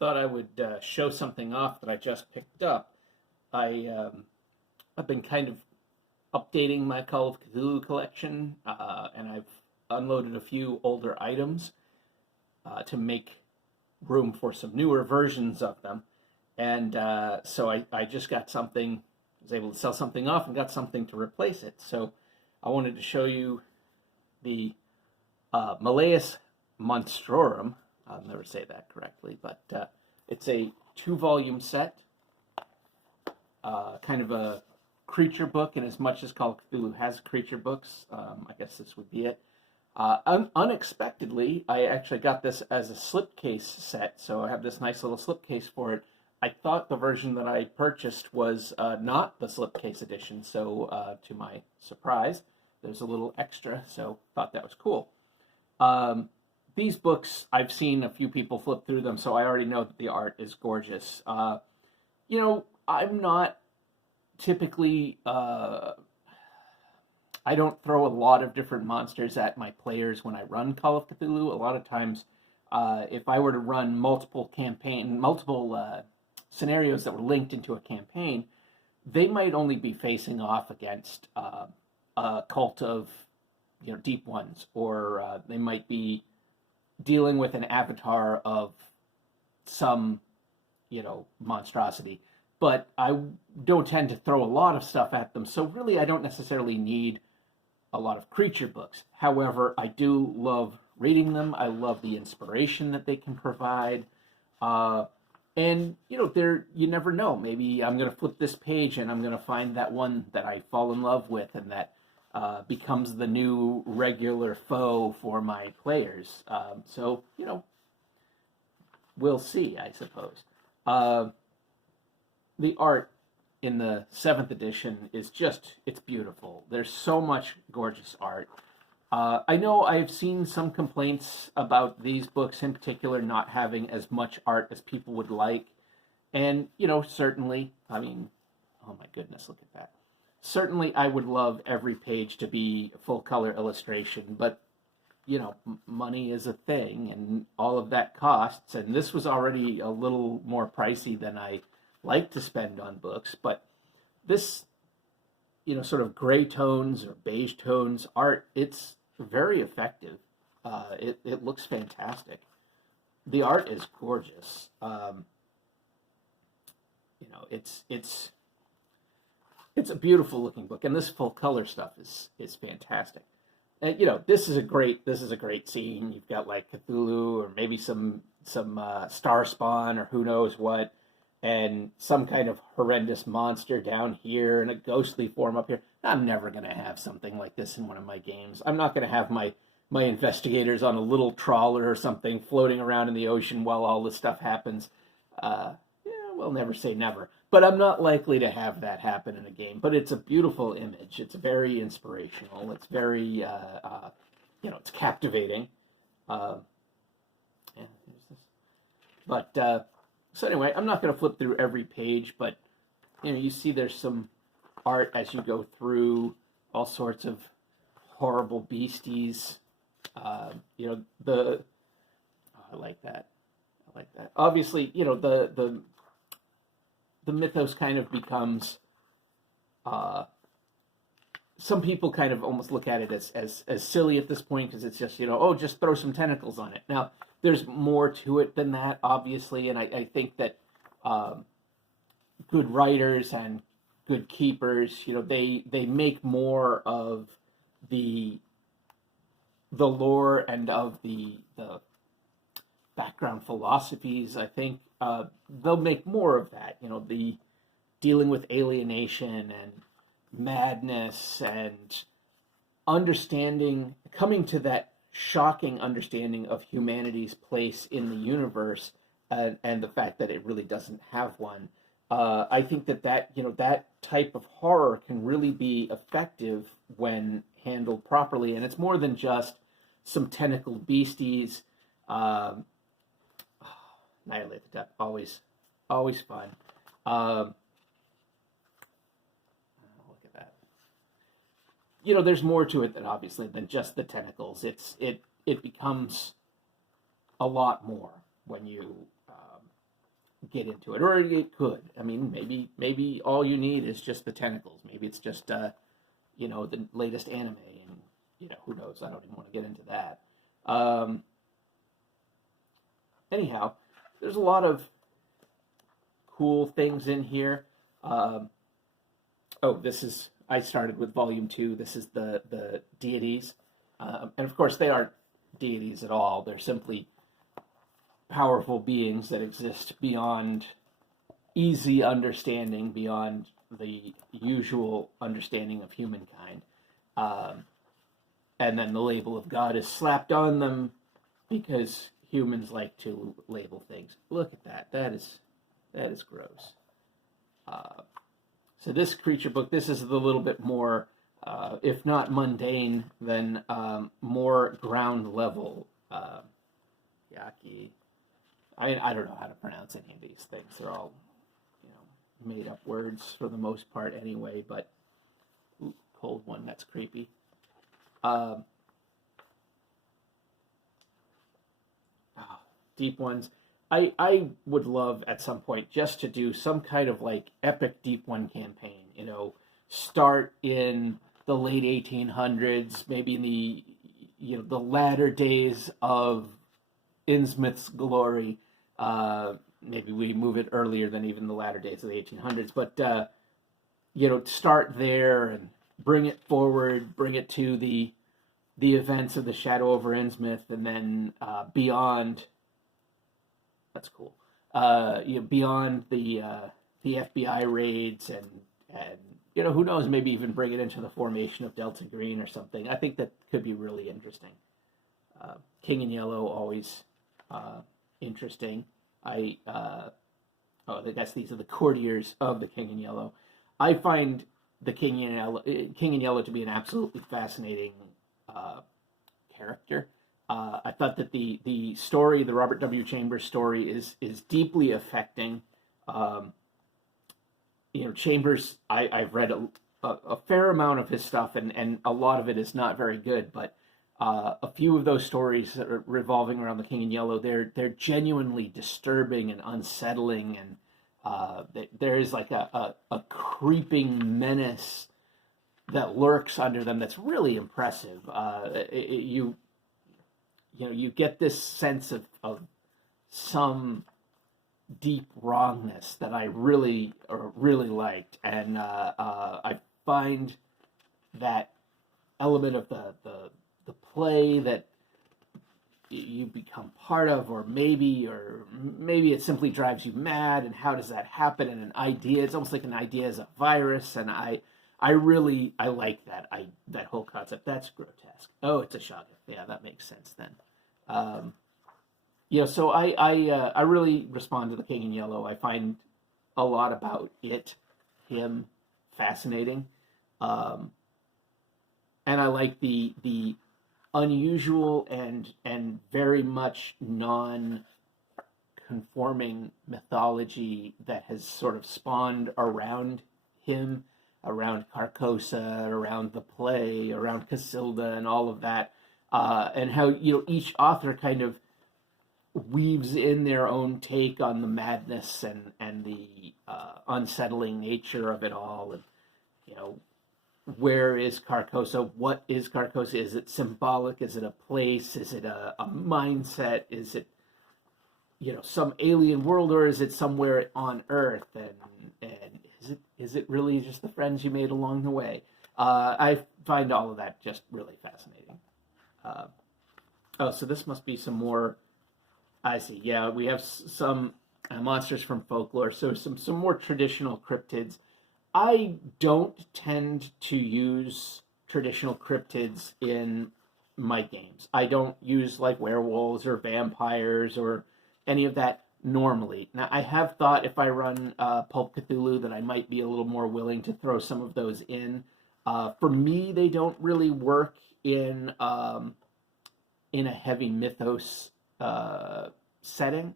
thought I would show something off that I just picked up. I've been kind of updating my Call of Cthulhu collection, and I've unloaded a few older items to make room for some newer versions of them. And so I just got something, was able to sell something off and got something to replace it. So I wanted to show you the Malleus Monstrorum. I'll never say that correctly, but it's a 2-volume set, kind of a creature book, and as much as Call of Cthulhu has creature books, I guess this would be it. Unexpectedly, I actually got this as a slipcase set, so I have this nice little slipcase for it. I thought the version that I purchased was not the slipcase edition, so to my surprise, there's a little extra, so thought that was cool. These books, I've seen a few people flip through them, so I already know that the art is gorgeous. I'm not typically, I don't throw a lot of different monsters at my players when I run Call of Cthulhu. A lot of times, if I were to run multiple scenarios that were linked into a campaign, they might only be facing off against a cult of, deep ones, or they might be dealing with an avatar of some, monstrosity. But I don't tend to throw a lot of stuff at them, so really I don't necessarily need a lot of creature books. However, I do love reading them. I love the inspiration that they can provide. And, you never know. Maybe I'm going to flip this page and I'm going to find that one that I fall in love with and that becomes the new regular foe for my players. So, we'll see, I suppose. The art in the 7th edition is it's beautiful. There's so much gorgeous art. I know I've seen some complaints about these books in particular not having as much art as people would like. And, certainly, oh my goodness, look at that. Certainly I would love every page to be full color illustration, but, money is a thing and all of that costs. And this was already a little more pricey than I like to spend on books, but this, sort of gray tones or beige tones art, it's very effective. It looks fantastic. The art is gorgeous. It's a beautiful looking book, and this full color stuff is fantastic. And this is a great scene. You've got like Cthulhu, or maybe some star spawn, or who knows what, and some kind of horrendous monster down here and a ghostly form up here. I'm never going to have something like this in one of my games. I'm not going to have my investigators on a little trawler or something floating around in the ocean while all this stuff happens. We'll never say never. But I'm not likely to have that happen in a game. But it's a beautiful image. It's very inspirational. It's very, it's captivating. Here's this. But, so anyway, I'm not going to flip through every page, but, you see there's some art as you go through all sorts of horrible beasties. I like that. Obviously, the mythos kind of becomes, some people kind of almost look at it as silly at this point, because it's just, just throw some tentacles on it. Now, there's more to it than that, obviously, and I think that good writers and good keepers, they make more of the lore and of the background philosophies. I think they'll make more of that, the dealing with alienation and madness and understanding, coming to that shocking understanding of humanity's place in the universe, and the fact that it really doesn't have one. I think that type of horror can really be effective when handled properly, and it's more than just some tentacled beasties. Annihilate the Depth, always fun. Look at that. There's more to it than just the tentacles. It becomes a lot more when you get into it, or it could. I mean, maybe all you need is just the tentacles. Maybe it's just the latest anime, and who knows? I don't even want to get into that. Anyhow, there's a lot of cool things in here. I started with volume 2. This is the deities, and of course they aren't deities at all. They're simply powerful beings that exist beyond easy understanding, beyond the usual understanding of humankind. And then the label of God is slapped on them because humans like to label things. Look at that. That is gross. So this creature book, this is a little bit more, if not mundane, then more ground level. Yaki. I don't know how to pronounce any of these things. They're all, made up words for the most part anyway, but cold one, that's creepy. Deep ones. I would love at some point just to do some kind of like epic Deep One campaign, start in the late 1800s, maybe in the latter days of Innsmouth's glory. Maybe we move it earlier than even the latter days of the 1800s, but start there and bring it forward, bring it to the events of the Shadow over Innsmouth, and then beyond. That's cool. Beyond the FBI raids and who knows, maybe even bring it into the formation of Delta Green or something. I think that could be really interesting. King in Yellow, always interesting. I guess these are the courtiers of the King in Yellow. I find the King in Yellow to be an absolutely fascinating character. I thought that the story, the Robert W. Chambers story, is deeply affecting. Chambers, I've read a fair amount of his stuff, and a lot of it is not very good, but a few of those stories that are revolving around the King in Yellow, they're genuinely disturbing and unsettling, and there is like a creeping menace that lurks under them that's really impressive. You get this sense of some deep wrongness that I really liked, and I find that element of the play that you become part of, or maybe it simply drives you mad, and how does that happen? And an idea, it's almost like an idea is a virus, and I like that whole concept. That's grotesque. Oh, it's a shoggoth. Yeah, that makes sense then. So I really respond to the King in Yellow. I find a lot about him fascinating, and I like the unusual and very much non-conforming mythology that has sort of spawned around him, around Carcosa, around the play, around Casilda, and all of that. And how each author kind of weaves in their own take on the madness and the unsettling nature of it all, and where is Carcosa? What is Carcosa? Is it symbolic? Is it a place? Is it a mindset? Is it some alien world, or is it somewhere on Earth? And is it really just the friends you made along the way? I find all of that just really fascinating. So this must be some more. I see. Yeah, we have some monsters from folklore. So some more traditional cryptids. I don't tend to use traditional cryptids in my games. I don't use like werewolves or vampires or any of that normally. Now, I have thought if I run Pulp Cthulhu that I might be a little more willing to throw some of those in. For me, they don't really work in a heavy mythos setting,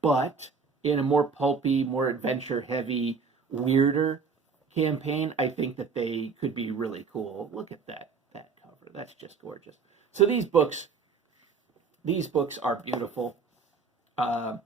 but in a more pulpy, more adventure-heavy, weirder campaign, I think that they could be really cool. Look at that cover; that's just gorgeous. So these books are beautiful. uh,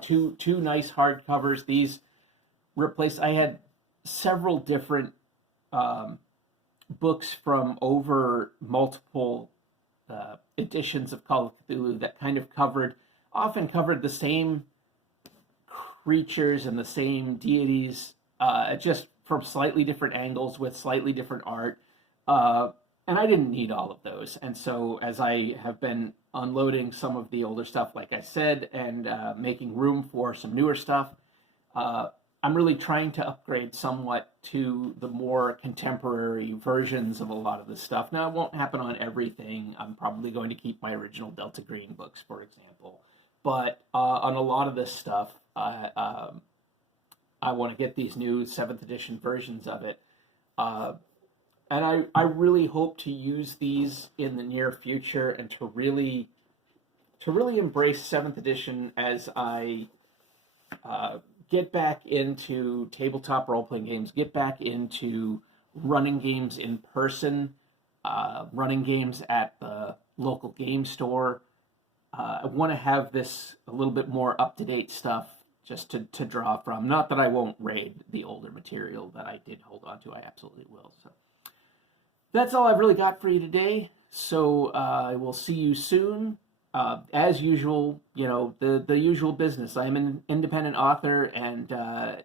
two nice hardcovers. These replaced. I had several different um, books from over multiple editions of Call of Cthulhu that kind of often covered the same creatures and the same deities, just from slightly different angles with slightly different art. Uh, and I didn't need all of those. And so, as I have been unloading some of the older stuff, like I said, and making room for some newer stuff, uh, I'm really trying to upgrade somewhat to the more contemporary versions of a lot of this stuff. Now, it won't happen on everything. I'm probably going to keep my original Delta Green books, for example. But on a lot of this stuff, I want to get these new 7th edition versions of it. Uh, and I really hope to use these in the near future and to really embrace 7th edition as I get back into tabletop role playing games, get back into running games in person, running games at the local game store. I want to have this a little bit more up to date stuff just to draw from. Not that I won't raid the older material that I did hold on to, I absolutely will. So that's all I've really got for you today. So I will see you soon. As usual, the usual business. I'm an independent author, and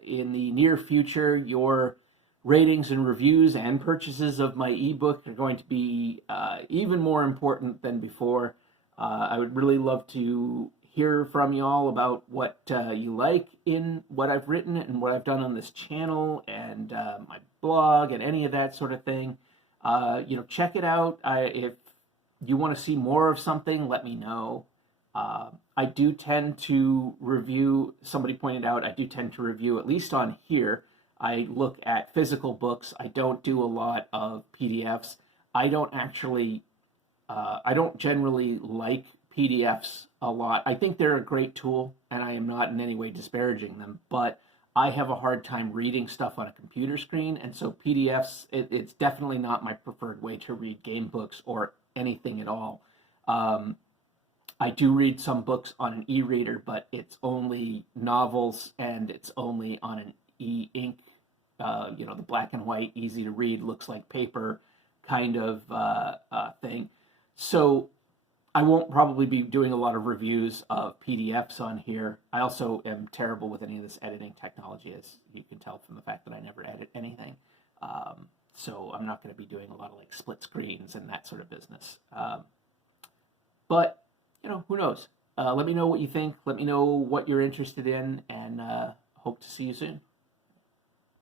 in the near future, your ratings and reviews and purchases of my ebook are going to be even more important than before. I would really love to hear from you all about what you like in what I've written and what I've done on this channel and my blog and any of that sort of thing. Check it out. If you want to see more of something, let me know. I do tend to review, somebody pointed out, I do tend to review, at least on here, I look at physical books. I don't do a lot of PDFs. I don't generally like PDFs a lot. I think they're a great tool, and I am not in any way disparaging them, but I have a hard time reading stuff on a computer screen, and so PDFs, it's definitely not my preferred way to read game books or anything at all. I do read some books on an e-reader, but it's only novels and it's only on an e-ink, the black and white, easy to read, looks like paper kind of thing. So I won't probably be doing a lot of reviews of PDFs on here. I also am terrible with any of this editing technology, as you can tell from the fact that I never edit anything. So I'm not going to be doing a lot of like split screens and that sort of business. But, who knows? Let me know what you think. Let me know what you're interested in, and hope to see you soon.